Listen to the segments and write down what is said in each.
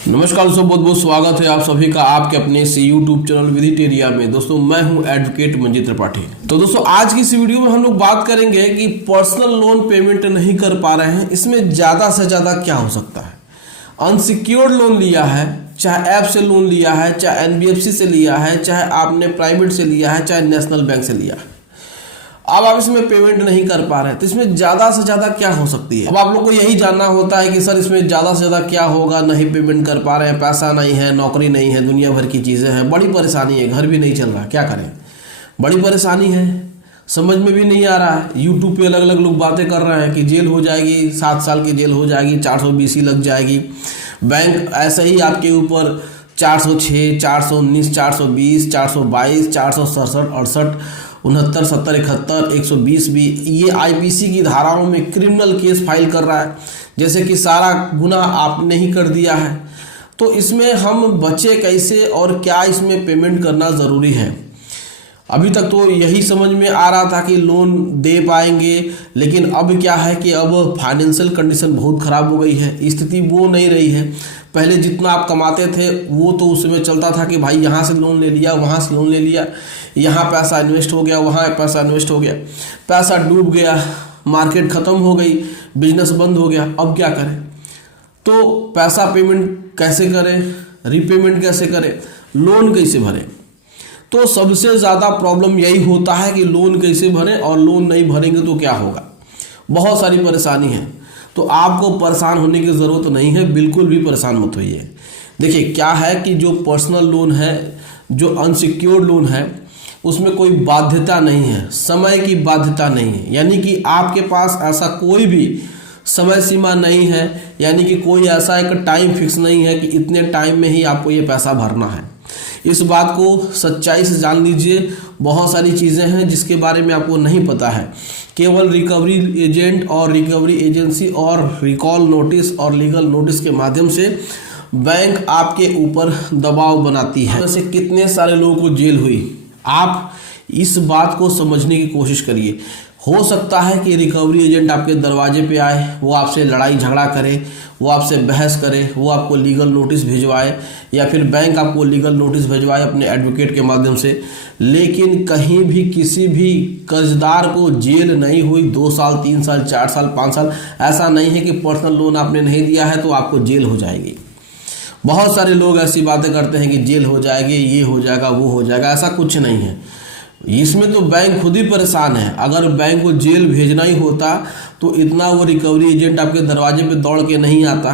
नमस्कार दोस्तों, बहुत बहुत स्वागत है आप सभी का आपके अपने से यूट्यूब चैनल विधिटेरिया में। दोस्तों मैं हूं एडवोकेट मंजीत त्रिपाठी। तो दोस्तों आज की इस वीडियो में हम लोग बात करेंगे कि पर्सनल लोन पेमेंट नहीं कर पा रहे हैं, इसमें ज़्यादा से ज़्यादा क्या हो सकता है। अनसिक्योर्ड लोन लिया है, चाहे ऐप से लोन लिया है, चाहे NBFC से लिया है, चाहे आपने प्राइवेट से लिया है, चाहे नेशनल बैंक से लिया है, अब आप इसमें पेमेंट नहीं कर पा रहे हैं, तो इसमें ज़्यादा से ज़्यादा क्या हो सकती है। अब आप लोग को यही जानना होता है कि सर इसमें ज़्यादा से ज़्यादा क्या होगा, नहीं पेमेंट कर पा रहे हैं, पैसा नहीं है, नौकरी नहीं है, दुनिया भर की चीज़ें हैं, बड़ी परेशानी है, घर भी नहीं चल रहा, क्या करें। बड़ी परेशानी है, समझ में भी नहीं आ रहा है। यूट्यूब पे अलग अलग लोग बातें कर रहे हैं कि जेल हो जाएगी, 7 साल की जेल हो जाएगी, 420 लग जाएगी। बैंक ऐसे ही आपके ऊपर 406, 419, 420, 422, 467, 68, 69, 70, 71, 120 भी ये IPC की धाराओं में क्रिमिनल केस फाइल कर रहा है, जैसे कि सारा गुनाह आपने ही कर दिया है। तो इसमें हम बचे कैसे और क्या इसमें पेमेंट करना ज़रूरी है। अभी तक तो यही समझ में आ रहा था कि लोन दे पाएंगे, लेकिन अब क्या है कि अब फाइनेंशियल कंडीशन बहुत ख़राब हो गई है, स्थिति वो नहीं रही है। पहले जितना आप कमाते थे वो तो उस समय चलता था कि भाई यहाँ से लोन ले लिया, वहाँ से लोन ले लिया, यहाँ पैसा इन्वेस्ट हो गया, वहाँ पैसा इन्वेस्ट हो गया, पैसा डूब गया, मार्केट ख़त्म हो गई, बिजनेस बंद हो गया। अब क्या करें, तो पैसा पेमेंट कैसे करें, रीपेमेंट कैसे करें, लोन कैसे भरें। तो सबसे ज़्यादा प्रॉब्लम यही होता है कि लोन कैसे भरें, और लोन नहीं भरेंगे तो क्या होगा। बहुत सारी परेशानी है, तो आपको परेशान होने की ज़रूरत नहीं है, बिल्कुल भी परेशान मत होइए। देखिए क्या है कि जो पर्सनल लोन है, जो अनसिक्योर्ड लोन है, उसमें कोई बाध्यता नहीं है, समय की बाध्यता नहीं है, यानी कि आपके पास ऐसा कोई भी समय सीमा नहीं है, यानी कि कोई ऐसा एक टाइम फिक्स नहीं है कि इतने टाइम में ही आपको ये पैसा भरना है। इस बात को सच्चाई से जान लीजिए। बहुत सारी चीज़ें हैं जिसके बारे में आपको नहीं पता है। केवल रिकवरी एजेंट और रिकवरी एजेंसी और रिकॉल नोटिस और लीगल नोटिस के माध्यम से बैंक आपके ऊपर दबाव बनाती है। वैसे कितने सारे लोगों को जेल हुई, आप इस बात को समझने की कोशिश करिए। हो सकता है कि रिकवरी एजेंट आपके दरवाजे पे आए, वो आपसे लड़ाई झगड़ा करे, वो आपसे बहस करे, वो आपको लीगल नोटिस भिजवाए, या फिर बैंक आपको लीगल नोटिस भिजवाए अपने एडवोकेट के माध्यम से, लेकिन कहीं भी किसी भी कर्जदार को जेल नहीं हुई। 2 साल, 3 साल, 4 साल, 5 साल, ऐसा नहीं है कि पर्सनल लोन आपने नहीं दिया है तो आपको जेल हो जाएगी। बहुत सारे लोग ऐसी बातें करते हैं कि जेल हो जाएगी, ये हो जाएगा, वो हो जाएगा, ऐसा कुछ नहीं है। इसमें तो बैंक खुद ही परेशान है। अगर बैंक को जेल भेजना ही होता तो इतना वो रिकवरी एजेंट आपके दरवाजे पे दौड़ के नहीं आता,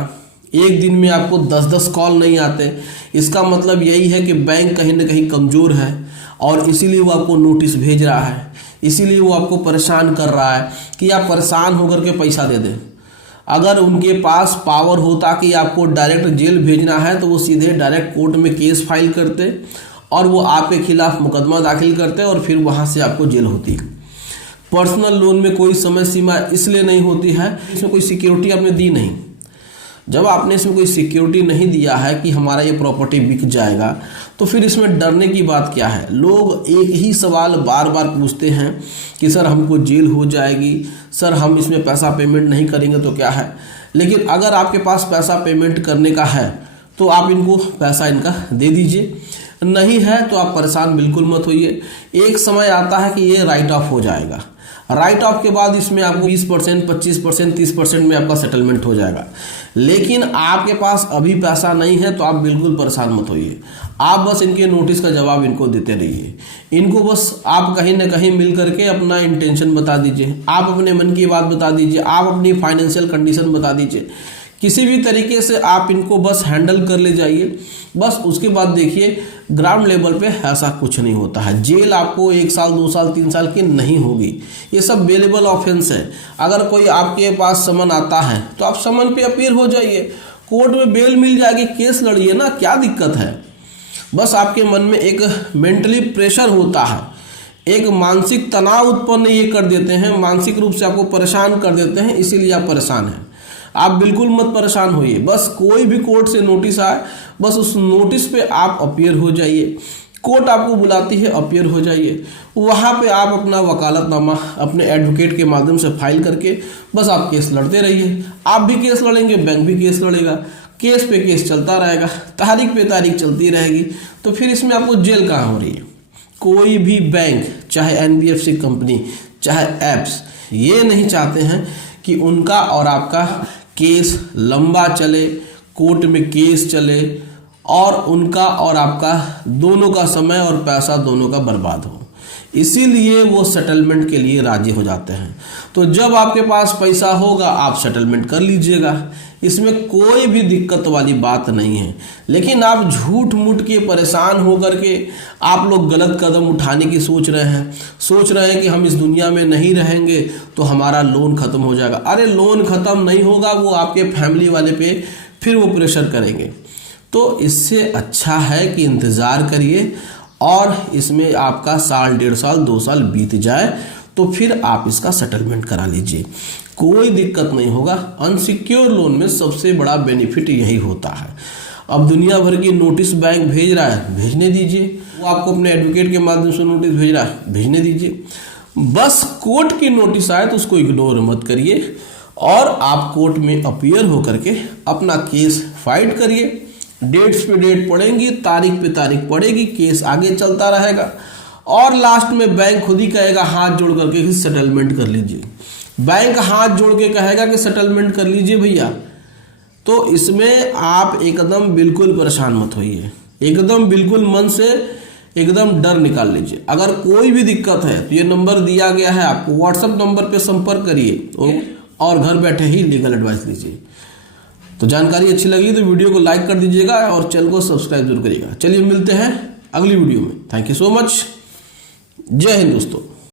एक दिन में आपको 10-10 कॉल नहीं आते। इसका मतलब यही है कि बैंक कहीं ना कहीं कमज़ोर है और इसीलिए वो आपको नोटिस भेज रहा है, इसीलिए वो आपको परेशान कर रहा है कि आप परेशान होकर के पैसा दे दें। अगर उनके पास पावर होता कि आपको डायरेक्ट जेल भेजना है तो वो सीधे डायरेक्ट कोर्ट में केस फाइल करते और वो आपके खिलाफ मुकदमा दाखिल करते और फिर वहाँ से आपको जेल होती। पर्सनल लोन में कोई समय सीमा इसलिए नहीं होती है, इसमें कोई सिक्योरिटी आपने दी नहीं। जब आपने इसमें कोई सिक्योरिटी नहीं दिया है कि हमारा ये प्रॉपर्टी बिक जाएगा, तो फिर इसमें डरने की बात क्या है। लोग एक ही सवाल बार बार पूछते हैं कि सर हमको जेल हो जाएगी, सर हम इसमें पैसा पेमेंट नहीं करेंगे तो क्या है। लेकिन अगर आपके पास पैसा पेमेंट करने का है तो आप इनको पैसा इनका दे दीजिए, नहीं है तो आप परेशान बिल्कुल मत होइए। एक समय आता है कि ये राइट ऑफ हो जाएगा, राइट ऑफ के बाद इसमें आपको 20%, 25%, 30% में आपका सेटलमेंट हो जाएगा। लेकिन आपके पास अभी पैसा नहीं है तो आप बिल्कुल परेशान मत होइए। आप बस इनके नोटिस का जवाब इनको देते रहिए। इनको बस आप कहीं ना कहीं मिल करके अपना इंटेंशन बता दीजिए, आप अपने मन की बात बता दीजिए, आप अपनी फाइनेंशियल कंडीशन बता दीजिए। किसी भी तरीके से आप इनको बस हैंडल कर ले जाइए। बस उसके बाद देखिए ग्राउंड लेवल पे ऐसा कुछ नहीं होता है। जेल आपको 1 साल, 2 साल, 3 साल की नहीं होगी। ये सब बेलेबल ऑफेंस है। अगर कोई आपके पास समन आता है तो आप समन पे अपील हो जाइए, कोर्ट में बेल मिल जाएगी, केस लड़िए ना, क्या दिक्कत है। बस आपके मन में एक मेंटली प्रेशर होता है, एक मानसिक तनाव उत्पन्न ये कर देते हैं, मानसिक रूप से आपको परेशान कर देते हैं, इसीलिए आप परेशान हैं। आप बिल्कुल मत परेशान होइए। बस कोई भी कोर्ट से नोटिस आए, बस उस नोटिस पे आप अपीयर हो जाइए। कोर्ट आपको बुलाती है, अपीयर हो जाइए। वहाँ पे आप अपना वकालतनामा अपने एडवोकेट के माध्यम से फाइल करके बस आप केस लड़ते रहिए। आप भी केस लड़ेंगे, बैंक भी केस लड़ेगा। केस पे केस चलता रहेगा, तारीख पे तारीख चलती रहेगी, तो फिर इसमें आपको जेल कहाँ हो रही है। कोई भी बैंक, चाहे NBFC कंपनी, चाहे एप्स, ये नहीं चाहते हैं कि उनका और आपका केस लंबा चले, कोर्ट में केस चले और उनका और आपका दोनों का समय और पैसा दोनों का बर्बाद हो। इसीलिए वो सेटलमेंट के लिए राजी हो जाते हैं। तो जब आपके पास पैसा होगा आप सेटलमेंट कर लीजिएगा, इसमें कोई भी दिक्कत वाली बात नहीं है। लेकिन आप झूठ मूठ के परेशान हो करके आप लोग गलत कदम उठाने की सोच रहे हैं कि हम इस दुनिया में नहीं रहेंगे तो हमारा लोन ख़त्म हो जाएगा। अरे लोन ख़त्म नहीं होगा, वो आपके फैमिली वाले पे फिर वो प्रेशर करेंगे। तो इससे अच्छा है कि इंतज़ार करिए और इसमें आपका साल, 1.5 साल, 2 साल बीत जाए तो फिर आप इसका सेटलमेंट करा लीजिए, कोई दिक्कत नहीं होगा। अनसिक्योर लोन में सबसे बड़ा बेनिफिट यही होता है। अब दुनिया भर की नोटिस बैंक भेज रहा है, भेजने दीजिए। वो आपको अपने एडवोकेट के माध्यम से नोटिस भेज रहा है, भेजने दीजिए। बस कोर्ट की नोटिस आए तो उसको इग्नोर मत करिए और आप कोर्ट में अपीयर होकर के अपना केस फाइट करिए। डेट्स पे डेट पड़ेंगी, तारीख पे तारीख पड़ेगी, केस आगे चलता रहेगा और लास्ट में बैंक खुद ही कहेगा हाथ जोड़ करके कि सेटलमेंट कर लीजिए। बैंक हाथ जोड़ के कहेगा कि सेटलमेंट कर लीजिए भैया, तो इसमें आप एकदम बिल्कुल परेशान मत होइए, एकदम बिल्कुल मन से एकदम डर निकाल लीजिए। अगर कोई भी दिक्कत है तो ये नंबर दिया गया है, आपको व्हाट्सएप नंबर पे संपर्क करिए और घर बैठे ही लीगल एडवाइस लीजिए। तो जानकारी अच्छी लगी तो वीडियो को लाइक कर दीजिएगा और चैनल को सब्सक्राइब जरूर करिएगा। चलिए मिलते हैं अगली वीडियो में। Thank you so much. जय हिंद दोस्तों।